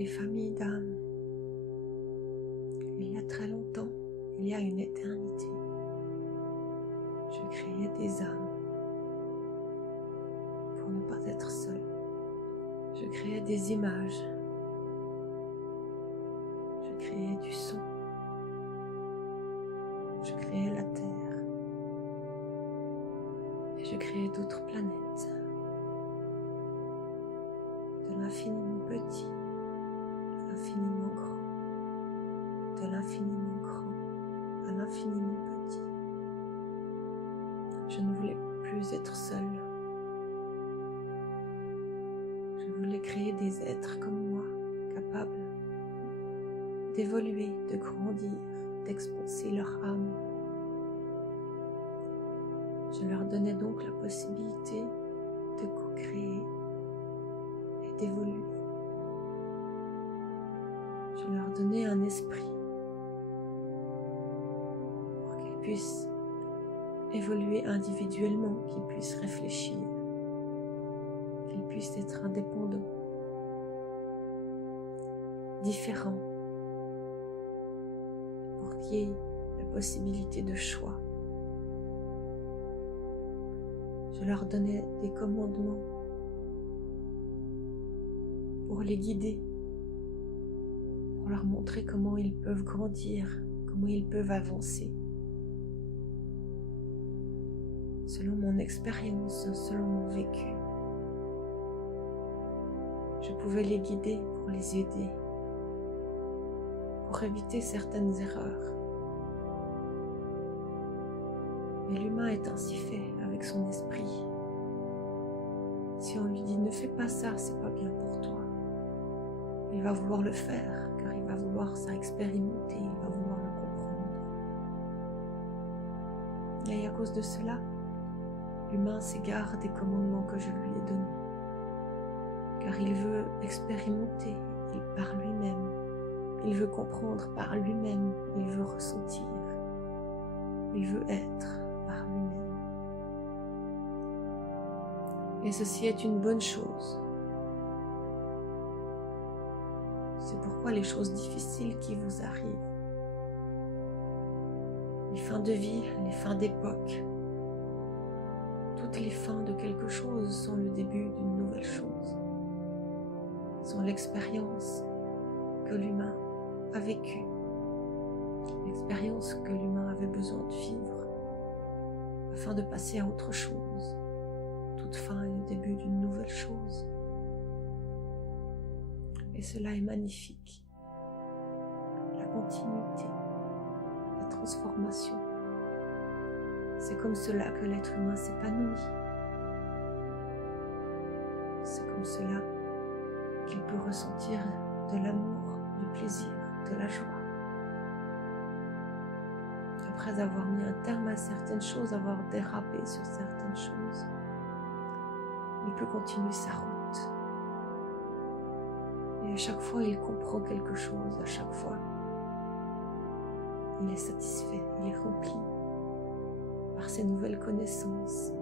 les familles d'âmes. Il y a très longtemps, il y a une éternité, je créais des âmes pour ne pas être seul. Je créais des images, je créais du son, je créais la terre et je créais d'autres planètes, de l'infiniment petit à l'infiniment grand, de l'infiniment grand à l'infiniment petit. Je ne voulais plus être seule. Je voulais créer des êtres comme moi, capables d'évoluer, de grandir, d'expanser leur âme. Je leur donnais donc la possibilité de co-créer et d'évoluer. Je leur donnais un esprit pour qu'ils puissent évoluer individuellement, qu'ils puissent réfléchir, qu'ils puissent être indépendants, différents, pour qu'il y ait la possibilité de choix. Je leur donnais des commandements pour les guider, pour leur montrer comment ils peuvent grandir, comment ils peuvent avancer. Selon mon expérience, selon mon vécu, je pouvais les guider pour les aider, pour éviter certaines erreurs. Mais l'humain est ainsi fait avec son esprit. Si on lui dit ne fais pas ça, c'est pas bien pour toi, il va vouloir le faire car il va vouloir ça expérimenter, il va vouloir le comprendre. Et à cause de cela, l'humain s'égare des commandements que je lui ai donnés, car il veut expérimenter par lui-même, il veut comprendre par lui-même, il veut ressentir, il veut être par lui-même. Et ceci est une bonne chose. C'est pourquoi les choses difficiles qui vous arrivent, les fins de vie, les fins d'époque, toutes les fins de quelque chose sont le début d'une nouvelle chose, sont l'expérience que l'humain a vécue, l'expérience que l'humain avait besoin de vivre afin de passer à autre chose. Toute fin est le début d'une nouvelle chose. Et cela est magnifique. La continuité, la transformation. C'est comme cela que l'être humain s'épanouit. C'est comme cela qu'il peut ressentir de l'amour, du plaisir, de la joie. Après avoir mis un terme à certaines choses, avoir dérapé sur certaines choses, il peut continuer sa route. Et à chaque fois, il comprend quelque chose, à chaque fois, il est satisfait, il est rempli par ces nouvelles connaissances,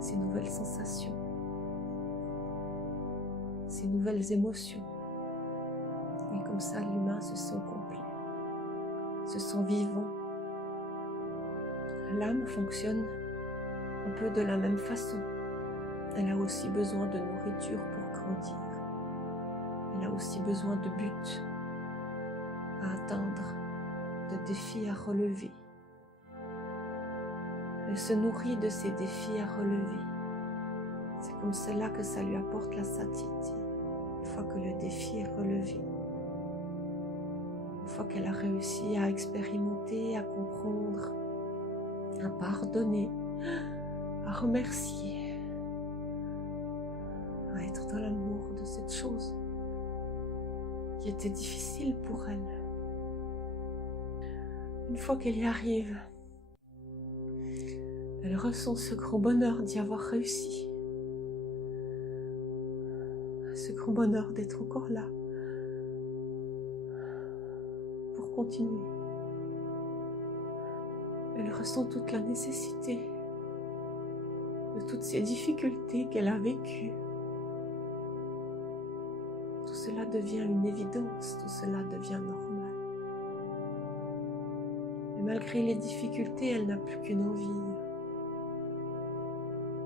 ces nouvelles sensations, ces nouvelles émotions. Et comme ça, l'humain se sent complet, se sent vivant. L'âme fonctionne un peu de la même façon. Elle a aussi besoin de nourriture pour grandir. Elle a aussi besoin de buts à atteindre, de défis à relever. Elle se nourrit de ces défis à relever. C'est comme cela que ça lui apporte la satiété. Une fois que le défi est relevé, une fois qu'elle a réussi à expérimenter, à comprendre, à pardonner, à remercier, à être dans l'amour de cette chose qui était difficile pour elle. Une fois qu'elle y arrive, elle ressent ce grand bonheur d'y avoir réussi, ce grand bonheur d'être encore là pour continuer. Elle ressent toute la nécessité de toutes ces difficultés qu'elle a vécues, tous cela devient une évidence, tout cela devient normal. Et malgré les difficultés, elle n'a plus qu'une envie.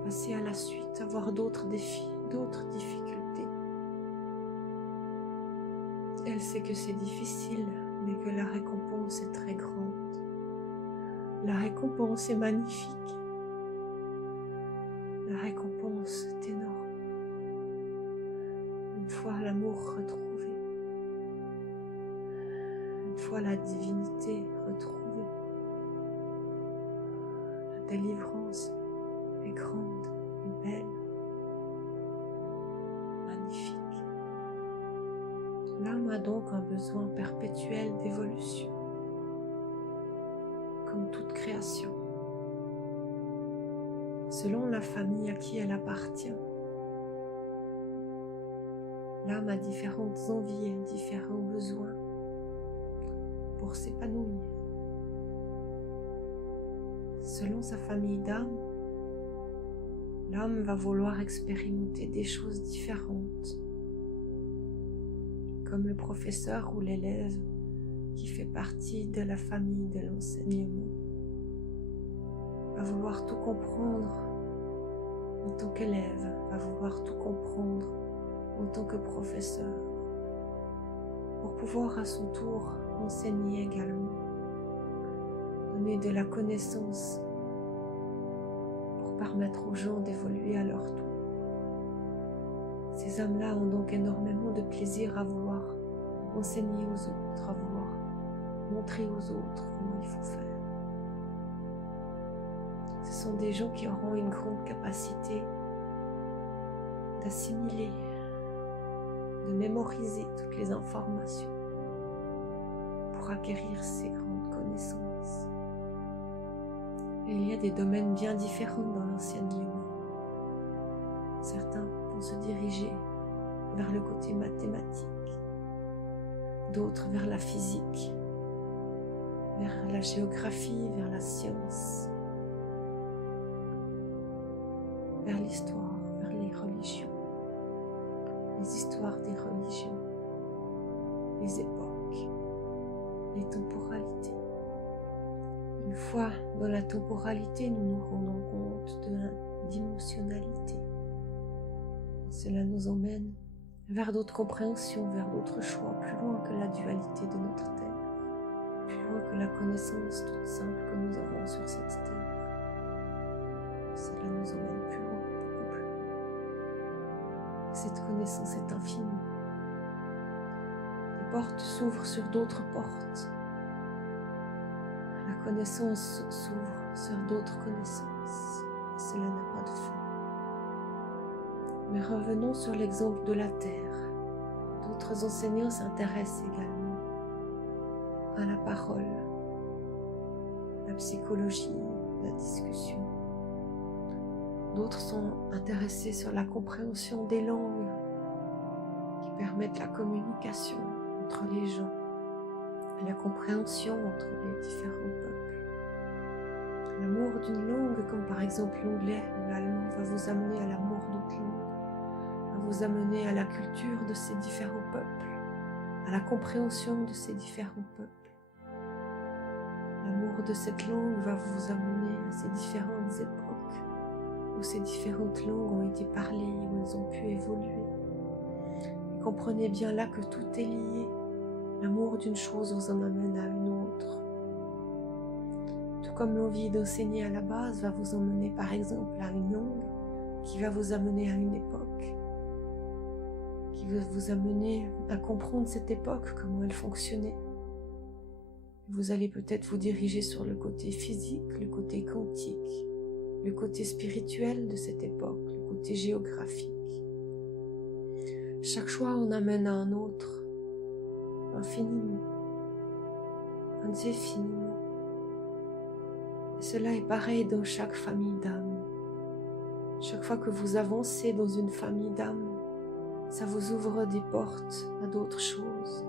Passer à la suite, avoir d'autres défis, d'autres difficultés. Elle sait que c'est difficile, mais que la récompense est très grande. La récompense est magnifique. La récompense est énorme. Une fois l'amour retrouvé, une fois la divinité retrouvée, la délivrance est grande et belle, magnifique. L'âme a donc un besoin perpétuel d'évolution, comme toute création. Selon la famille à qui elle appartient, l'âme a différentes envies et différents besoins pour s'épanouir. Selon sa famille d'âme, l'âme va vouloir expérimenter des choses différentes, comme le professeur ou l'élève qui fait partie de la famille de l'enseignement, va vouloir tout comprendre en tant qu'élève, va vouloir tout comprendre en tant que professeur, pour pouvoir à son tour enseigner également, donner de la connaissance pour permettre aux gens d'évoluer à leur tour. Ces âmes-là ont donc énormément de plaisir à vouloir enseigner aux autres, à vouloir montrer aux autres comment il faut faire. Ce sont des gens qui auront une grande capacité d'assimiler, de mémoriser toutes les informations pour acquérir ces grandes connaissances. Et il y a des domaines bien différents dans l'enseignement. Certains vont se diriger vers le côté mathématique, d'autres vers la physique, vers la géographie, vers la science, vers l'histoire, vers les religions, les histoires des religions, les époques, les temporalités. Une fois dans la temporalité, nous nous rendons compte de la dimensionnalité. Cela nous emmène vers d'autres compréhensions, vers d'autres choix, plus loin que la dualité de notre terre, plus loin que la connaissance toute simple que nous avons sur cette terre. Cela nous emmène plus loin, beaucoup plus loin. Cette connaissance est infinie. Les portes s'ouvrent sur d'autres portes. La connaissance s'ouvre sur d'autres connaissances. Et cela n'a pas de fin. Mais revenons sur l'exemple de la terre. D'autres enseignants s'intéressent également à la parole, la psychologie, la discussion. D'autres sont intéressés sur la compréhension des langues qui permettent la communication entre les gens, la compréhension entre les différents peuples. L'amour d'une langue, comme par exemple l'anglais ou l'allemand, va vous amener à l'amour d'autres langues, va vous amener à la culture de ces différents peuples, à la compréhension de ces différents peuples. L'amour de cette langue va vous amener à ces différentes époques où ces différentes langues ont été parlées, où elles ont pu évoluer. Et comprenez bien là que tout est lié. L'amour d'une chose vous en amène à une autre. Tout comme l'envie d'enseigner à la base va vous emmener par exemple à une langue qui va vous amener à une époque, qui va vous amener à comprendre cette époque, comment elle fonctionnait. Vous allez peut-être vous diriger sur le côté physique, le côté quantique, le côté spirituel de cette époque, le côté géographique. Chaque choix en amène à un autre, infiniment, indéfiniment. Et cela est pareil dans chaque famille d'âme. Chaque fois que vous avancez dans une famille d'âme, ça vous ouvre des portes à d'autres choses,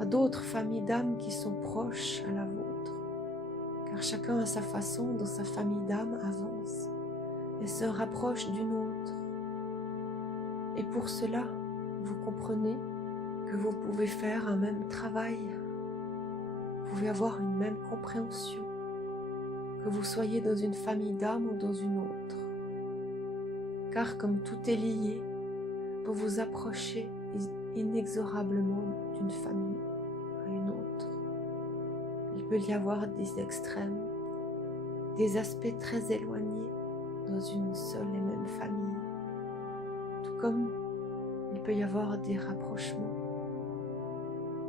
à d'autres familles d'âmes qui sont proches à la vôtre. Car chacun à sa façon, dans sa famille d'âme, avance et se rapproche d'une autre. Et pour cela, vous comprenez que vous pouvez faire un même travail, vous pouvez avoir une même compréhension, que vous soyez dans une famille d'âme ou dans une autre. Car comme tout est lié, vous vous approchez inexorablement d'une famille à une autre. Il peut y avoir des extrêmes, des aspects très éloignés dans une seule et même famille, tout comme il peut y avoir des rapprochements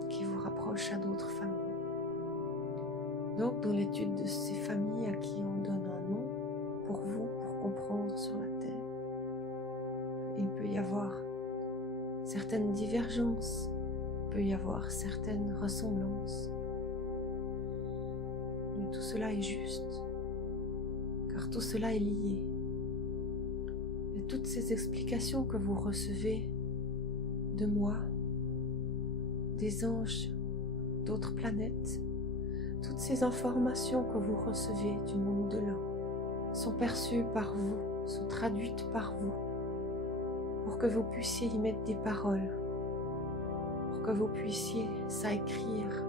qui vous rapprochent à d'autres familles. Donc, dans l'étude de ces familles à qui on donne un nom, pour vous, pour comprendre sur la Terre, il peut y avoir certaines divergences, il peut y avoir certaines ressemblances. Mais tout cela est juste, car tout cela est lié. Et toutes ces explications que vous recevez de moi, des anges, d'autres planètes, toutes ces informations que vous recevez du monde de l'un sont perçues par vous, sont traduites par vous, pour que vous puissiez y mettre des paroles, pour que vous puissiez ça écrire,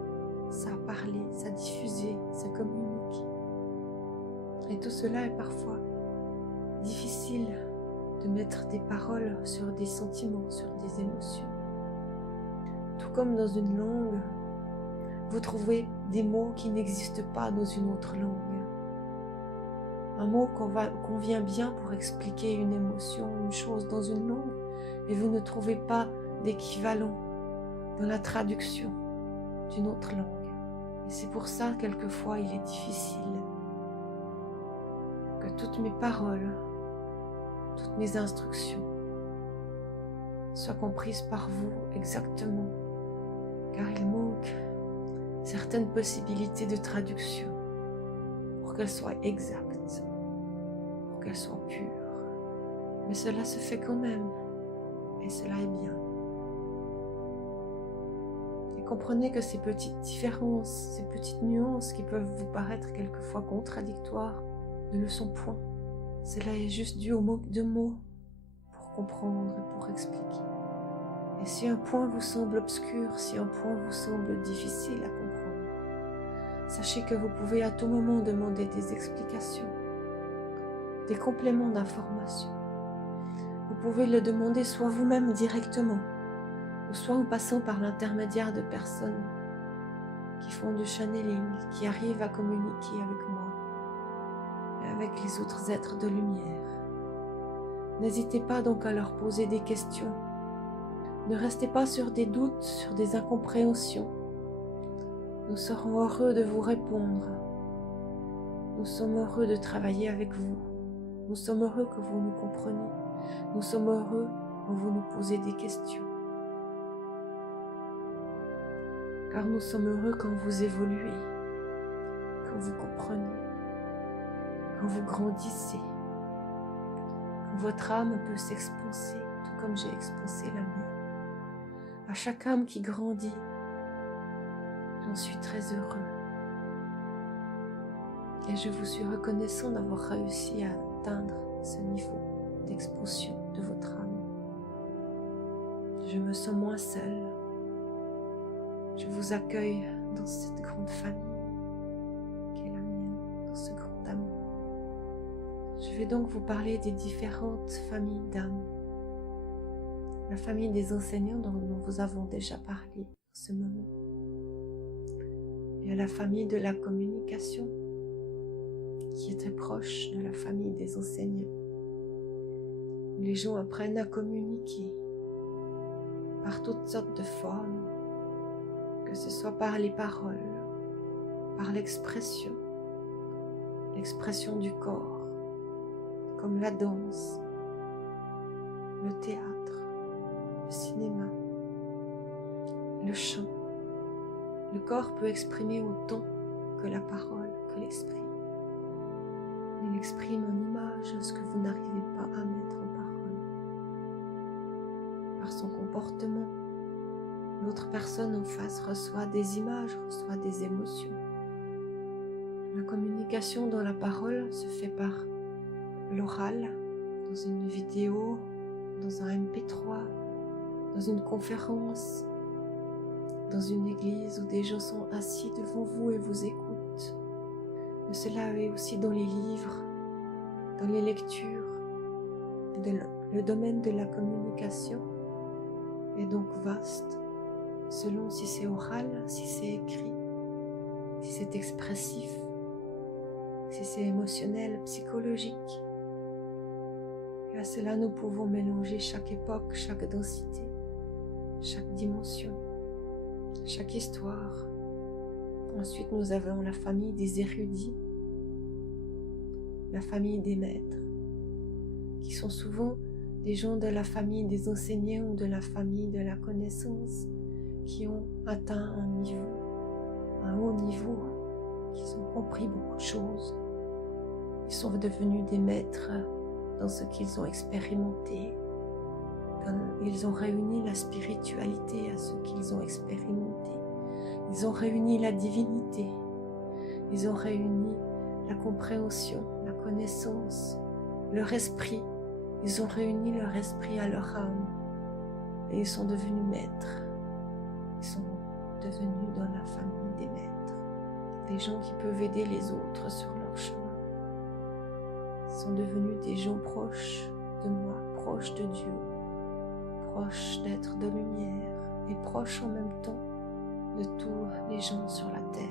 ça parler, ça diffuser, ça communiquer. Et tout cela est parfois difficile de mettre des paroles sur des sentiments, sur des émotions. Tout comme dans une langue, vous trouvez des mots qui n'existent pas dans une autre langue. Un mot convient bien pour expliquer une émotion, une chose dans une langue, et vous ne trouvez pas d'équivalent dans la traduction d'une autre langue. Et c'est pour ça, quelquefois, il est difficile que toutes mes paroles, toutes mes instructions soient comprises par vous exactement, car il manque certaines possibilités de traduction pour qu'elles soient exactes, pour qu'elles soient pures. Mais cela se fait quand même, et cela est bien. Et comprenez que ces petites différences, ces petites nuances qui peuvent vous paraître quelquefois contradictoires, ne le sont point. Cela est juste dû au manque de mots pour comprendre et pour expliquer. Et si un point vous semble obscur, si un point vous semble difficile à comprendre, sachez que vous pouvez à tout moment demander des explications, des compléments d'informations. Vous pouvez le demander soit vous-même directement, ou soit en passant par l'intermédiaire de personnes qui font du channeling, qui arrivent à communiquer avec moi et avec les autres êtres de lumière. N'hésitez pas donc à leur poser des questions. Ne restez pas sur des doutes, sur des incompréhensions. Nous serons heureux de vous répondre. Nous sommes heureux de travailler avec vous. Nous sommes heureux que vous nous compreniez. Nous sommes heureux quand vous nous posez des questions. Car nous sommes heureux quand vous évoluez, quand vous comprenez, quand vous grandissez, quand votre âme peut s'expanser, tout comme j'ai expansé la mienne. À chaque âme qui grandit, j'en suis très heureux. Et je vous suis reconnaissant d'avoir réussi à atteindre ce niveau d'expansion de votre âme. Je me sens moins seule. Je vous accueille dans cette grande famille qui est la mienne, dans ce grand amour. Je vais donc vous parler des différentes familles d'âmes. La famille des enseignants dont nous vous avons déjà parlé en ce moment. Il y a la famille de la communication qui est très proche de la famille des enseignants. Les gens apprennent à communiquer par toutes sortes de formes, que ce soit par les paroles, par l'expression du corps, comme la danse, le théâtre, le cinéma, le chant. Le corps peut exprimer autant que la parole, que l'esprit. Il exprime en image ce que vous n'arrivez pas à mettre en parole. Par son comportement, l'autre personne en face reçoit des images, reçoit des émotions. La communication dans la parole se fait par l'oral, dans une vidéo, dans un MP3, dans une conférence, dans une église où des gens sont assis devant vous et vous écoutent. Mais cela est aussi dans les livres, dans les lectures. Le domaine de la communication est donc vaste, selon si c'est oral, si c'est écrit, si c'est expressif, si c'est émotionnel, psychologique. Et à cela, nous pouvons mélanger chaque époque, chaque densité, chaque dimension, chaque histoire. Ensuite, nous avons la famille des érudits, la famille des maîtres, qui sont souvent des gens de la famille des enseignants ou de la famille de la connaissance, qui ont atteint un haut niveau, qui ont compris beaucoup de choses. Ils sont devenus des maîtres dans ce qu'ils ont expérimenté. Ils ont réuni la spiritualité à ce qu'ils ont expérimenté. Ils ont réuni la divinité. Ils ont réuni la compréhension, la connaissance, leur esprit. Ils ont réuni leur esprit à leur âme. Et ils sont devenus maîtres. Ils sont devenus dans la famille des maîtres. Des gens qui peuvent aider les autres sur leur chemin. Ils sont devenus des gens proches de moi, proches de Dieu, proches d'êtres de lumière et proches en même temps de tous les gens sur la terre,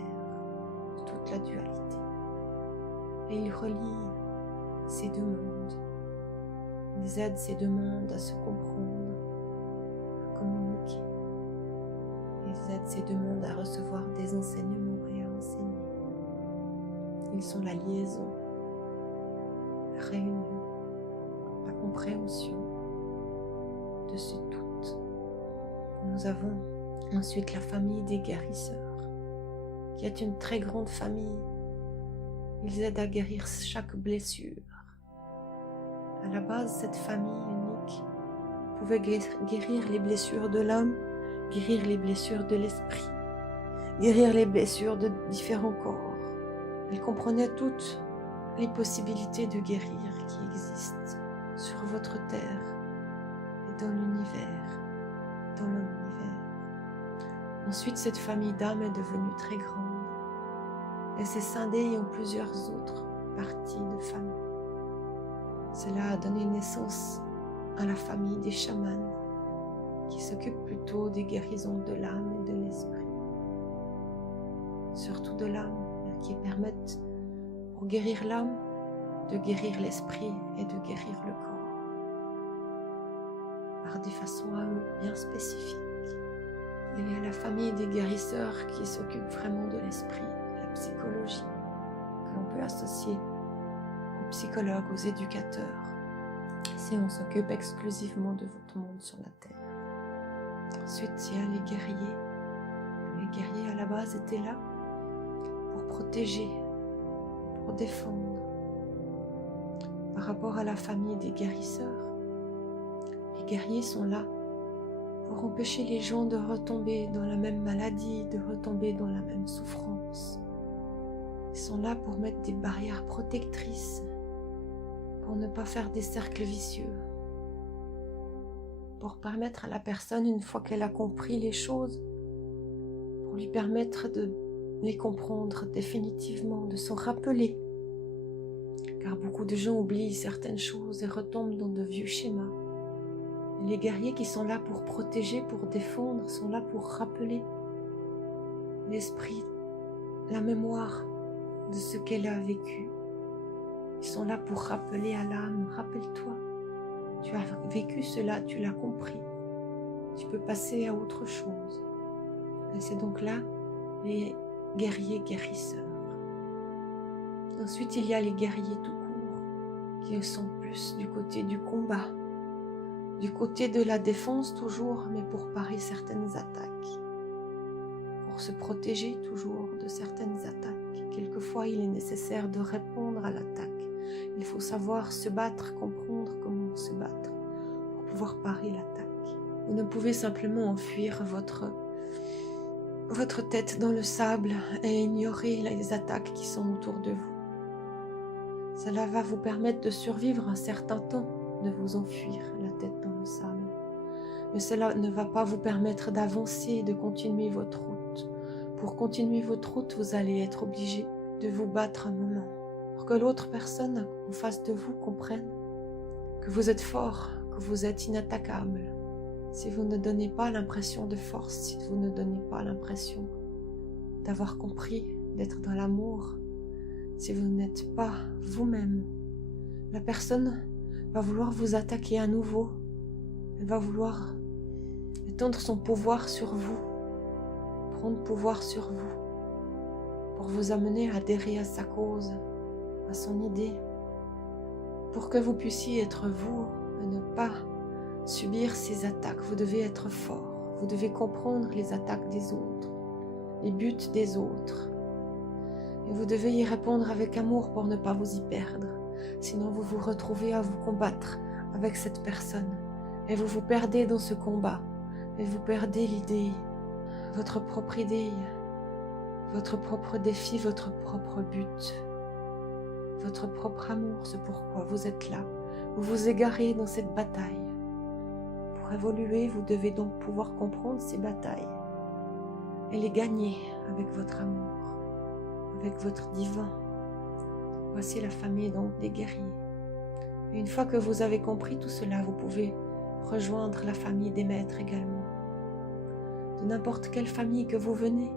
de toute la dualité. Et ils relient ces deux mondes. Ils aident ces deux mondes à se comprendre, à communiquer. Ils aident ces deux mondes à recevoir des enseignements et à enseigner. Ils sont la liaison, la réunion, la compréhension de ce tout. Nous avons ensuite la famille des guérisseurs, qui est une très grande famille. Ils aident à guérir chaque blessure. À la base, cette famille unique pouvait guérir les blessures de l'âme, guérir les blessures de l'esprit, guérir les blessures de différents corps. Elle comprenait toutes les possibilités de guérir qui existent sur votre terre et dans l'univers, dans l'univers. Ensuite, cette famille d'âmes est devenue très grande. Elle s'est scindée en plusieurs autres parties de famille. Cela a donné naissance à la famille des chamans, qui s'occupent plutôt des guérisons de l'âme et de l'esprit. Surtout de l'âme, qui permettent, pour guérir l'âme, de guérir l'esprit et de guérir le corps, par des façons à eux bien spécifiques. Il y a la famille des guérisseurs qui s'occupe vraiment de l'esprit, de la psychologie, que l'on peut associer aux psychologues, aux éducateurs, si on s'occupe exclusivement de votre monde sur la terre. Ensuite, il y a les guerriers. Les guerriers à la base étaient là pour protéger, pour défendre. Par rapport à la famille des guérisseurs, les guerriers sont là pour empêcher les gens de retomber dans la même maladie, de retomber dans la même souffrance. Ils sont là pour mettre des barrières protectrices, pour ne pas faire des cercles vicieux, pour permettre à la personne, une fois qu'elle a compris les choses, pour lui permettre de les comprendre définitivement, de s'en rappeler. Car beaucoup de gens oublient certaines choses et retombent dans de vieux schémas. Et les guerriers qui sont là pour protéger, pour défendre, sont là pour rappeler l'esprit, la mémoire de ce qu'elle a vécu. Ils sont là pour rappeler à l'âme, rappelle-toi, tu as vécu cela, tu l'as compris, tu peux passer à autre chose. Et c'est donc là les guerriers guérisseurs. Ensuite, il y a les guerriers tout court, qui sont plus du côté du combat, du côté de la défense toujours, mais pour parer certaines attaques, pour se protéger toujours de certaines attaques. Quelquefois, il est nécessaire de répondre à l'attaque. Il faut savoir se battre, comprendre comment se battre pour pouvoir parer l'attaque. Vous ne pouvez simplement enfuir votre tête dans le sable et ignorer les attaques qui sont autour de vous. Cela va vous permettre de survivre un certain temps, de vous enfuir la tête dans le sable. mais cela ne va pas vous permettre d'avancer et de continuer votre route. Pour continuer votre route, vous allez être obligé de vous battre un moment, pour que l'autre personne en face de vous comprenne que vous êtes fort, que vous êtes inattaquable. Si vous ne donnez pas l'impression de force, si vous ne donnez pas l'impression d'avoir compris, d'être dans l'amour, si vous n'êtes pas vous-même, la personne va vouloir vous attaquer à nouveau. Elle va vouloir étendre son pouvoir sur vous, prendre pouvoir sur vous, pour vous amener à adhérer à sa cause, à son idée, pour que vous puissiez être vous et ne pas subir ces attaques. Vous devez être fort, vous devez comprendre les attaques des autres, les buts des autres. Et vous devez y répondre avec amour pour ne pas vous y perdre. Sinon vous vous retrouvez à vous combattre avec cette personne. Et vous vous perdez dans ce combat. Et vous perdez l'idée, votre propre idée, votre propre défi, votre propre but, votre propre amour, c'est pourquoi vous êtes là. Vous vous égarez dans cette bataille. Pour évoluer, vous devez donc pouvoir comprendre ces batailles et les gagner avec votre amour, avec votre divin. Voici la famille donc des guerriers. Et une fois que vous avez compris tout cela, vous pouvez rejoindre la famille des maîtres également. De n'importe quelle famille que vous venez,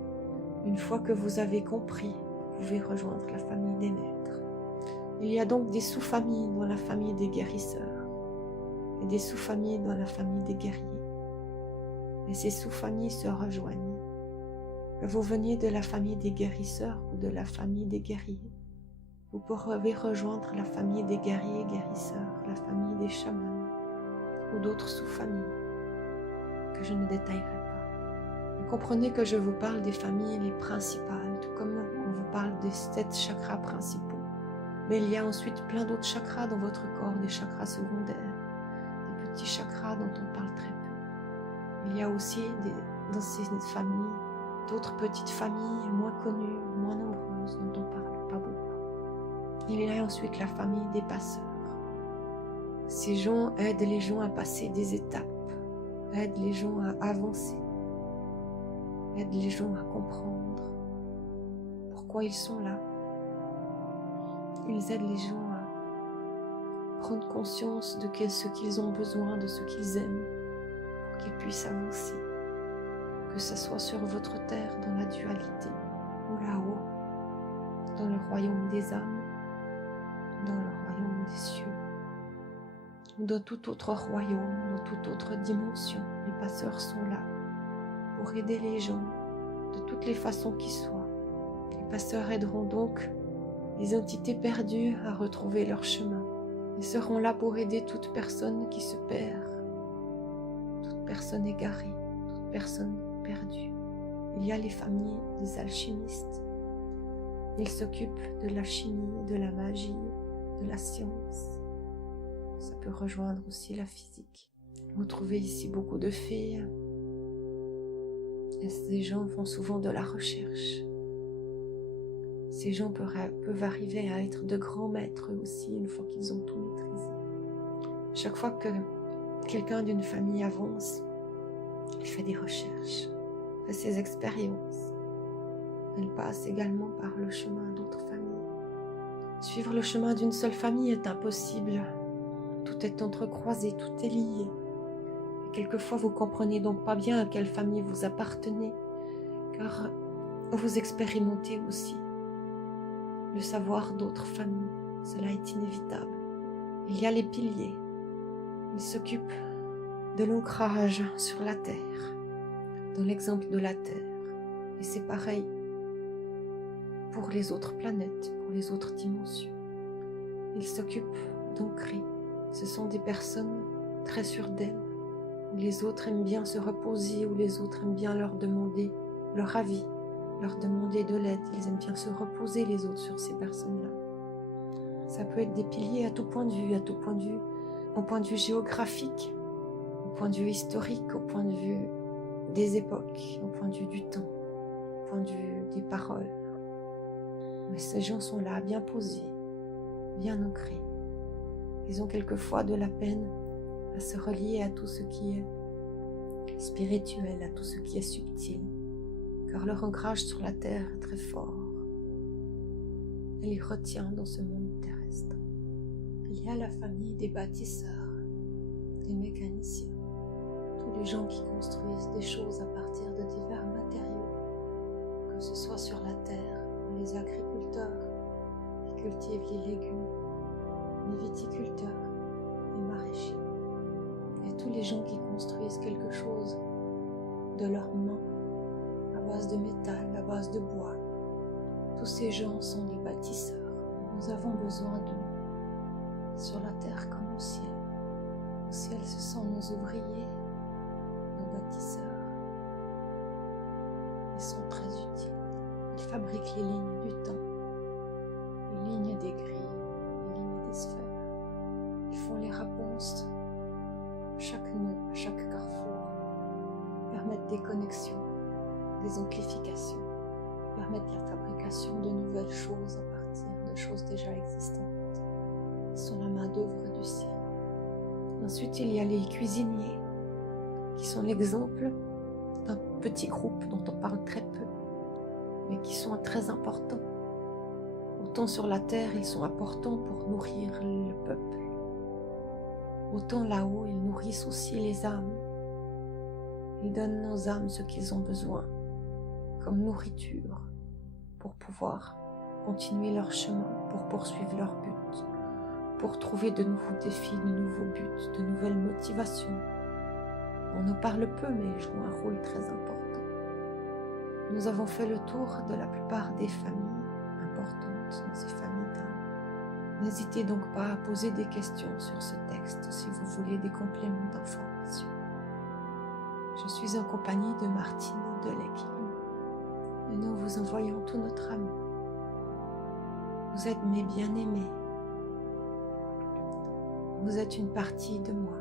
une fois que vous avez compris, vous pouvez rejoindre la famille des maîtres. Il y a donc des sous-familles dans la famille des guérisseurs et des sous-familles dans la famille des guerriers. Et ces sous-familles se rejoignent. Que vous veniez de la famille des guérisseurs ou de la famille des guerriers, vous pourrez rejoindre la famille des guerriers et guérisseurs, la famille des chamans ou d'autres sous-familles que je ne détaillerai pas. Mais comprenez que je vous parle des familles les principales, tout comme on vous parle des 7 chakras principaux. Mais il y a ensuite plein d'autres chakras dans votre corps, des chakras secondaires, des petits chakras dont on parle très peu. Il y a aussi dans ces familles d'autres petites familles moins connues, moins nombreuses, dont on parle pas beaucoup. Il y a ensuite la famille des passeurs. Ces gens aident les gens à passer des étapes, aident les gens à avancer, aident les gens à comprendre pourquoi ils sont là. Ils aident les gens à prendre conscience de ce qu'ils ont besoin, de ce qu'ils aiment, pour qu'ils puissent avancer. Que ce soit sur votre terre, dans la dualité, ou là-haut, dans le royaume des âmes, dans le royaume des cieux, ou dans tout autre royaume, dans toute autre dimension. Les passeurs sont là pour aider les gens de toutes les façons qui soient. Les passeurs aideront donc les entités perdues à retrouver leur chemin. Ils seront là pour aider toute personne qui se perd, toute personne égarée, toute personne perdue. Il y a les familles des alchimistes. Ils s'occupent de la chimie, de la magie, de la science. Ça peut rejoindre aussi la physique. Vous trouvez ici beaucoup de fées. Et ces gens font souvent de la recherche. Ces gens peuvent arriver à être de grands maîtres aussi une fois qu'ils ont tout maîtrisé. Chaque fois que quelqu'un d'une famille avance, il fait des recherches, fait ses expériences. Elle passe également par le chemin d'autres familles. Suivre le chemin d'une seule famille est impossible. Tout est entrecroisé, tout est lié. Et quelquefois, vous comprenez donc pas bien à quelle famille vous appartenez, car vous expérimentez aussi le savoir d'autres familles. Cela est inévitable. Il y a les piliers. Ils s'occupent de l'ancrage sur la terre, dans l'exemple de la terre. Et c'est pareil pour les autres planètes, pour les autres dimensions. Ils s'occupent d'ancrer. Ce sont des personnes très sûres d'elles, où les autres aiment bien se reposer, où les autres aiment bien leur demander leur avis, leur demander de l'aide. Ils aiment bien se reposer les autres sur ces personnes-là. Ça peut être des piliers à tout point de vue, au point de vue géographique, au point de vue historique, au point de vue des époques, au point de vue du temps, au point de vue des paroles. Mais ces gens sont là, bien posés, bien ancrés. Ils ont quelquefois de la peine à se relier à tout ce qui est spirituel, à tout ce qui est subtil, car leur ancrage sur la terre est très fort. Elle les retient dans ce monde terrestre. Il y a la famille des bâtisseurs, des mécaniciens, tous les gens qui construisent des choses à partir de divers matériaux, que ce soit sur la terre, les agriculteurs qui cultivent les légumes, les viticulteurs, les maraîchers, et tous les gens qui construisent quelque chose de leurs mains, à base de métal, à base de bois. Tous ces gens sont des bâtisseurs. Nous avons besoin d'eux, sur la terre comme au ciel. Au ciel, ce sont nos ouvriers, nos bâtisseurs. Ils sont très utiles. Ils fabriquent les lignes du temps, les lignes des grilles, les lignes des sphères. Ils font les réponses à chaque nœud, à chaque carrefour. Ils permettent des connexions, des amplifications. Ils permettent la fabrication de nouvelles choses à partir de choses déjà existantes. Ils sont la main d'œuvre du ciel. Ensuite, il y a les cuisiniers, qui sont l'exemple d'un petit groupe dont on parle très peu, mais qui sont très importants. Autant sur la terre, ils sont importants pour nourrir le peuple. Autant là-haut, ils nourrissent aussi les âmes. Ils donnent aux âmes ce qu'ils ont besoin, comme nourriture, pour pouvoir continuer leur chemin, pour poursuivre leur but, pour trouver de nouveaux défis, de nouveaux buts, de nouvelles motivations. On en parle peu, mais ils jouent un rôle très important. Nous avons fait le tour de la plupart des familles importantes dans ces familles d'âmes. N'hésitez donc pas à poser des questions sur ce texte si vous voulez des compléments d'information. Je suis en compagnie de Martine de l'Équilibre et nous vous envoyons tout notre amour. Vous êtes mes bien-aimés. Vous êtes une partie de moi.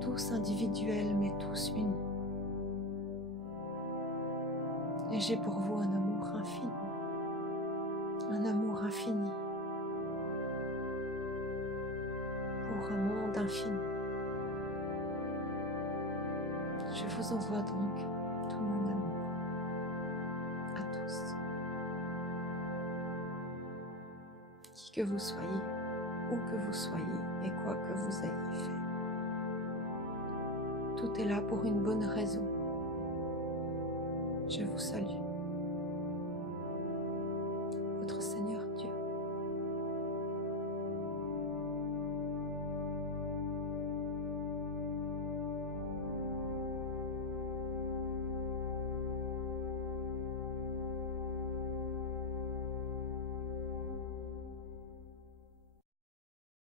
Tous individuels mais tous unis. Et j'ai pour vous un amour infini. Un amour infini. Pour un monde infini. Je vous envoie donc tout mon amour à tous. Qui que vous soyez, où que vous soyez et quoi que vous ayez fait. Tout est là pour une bonne raison. Je vous salue.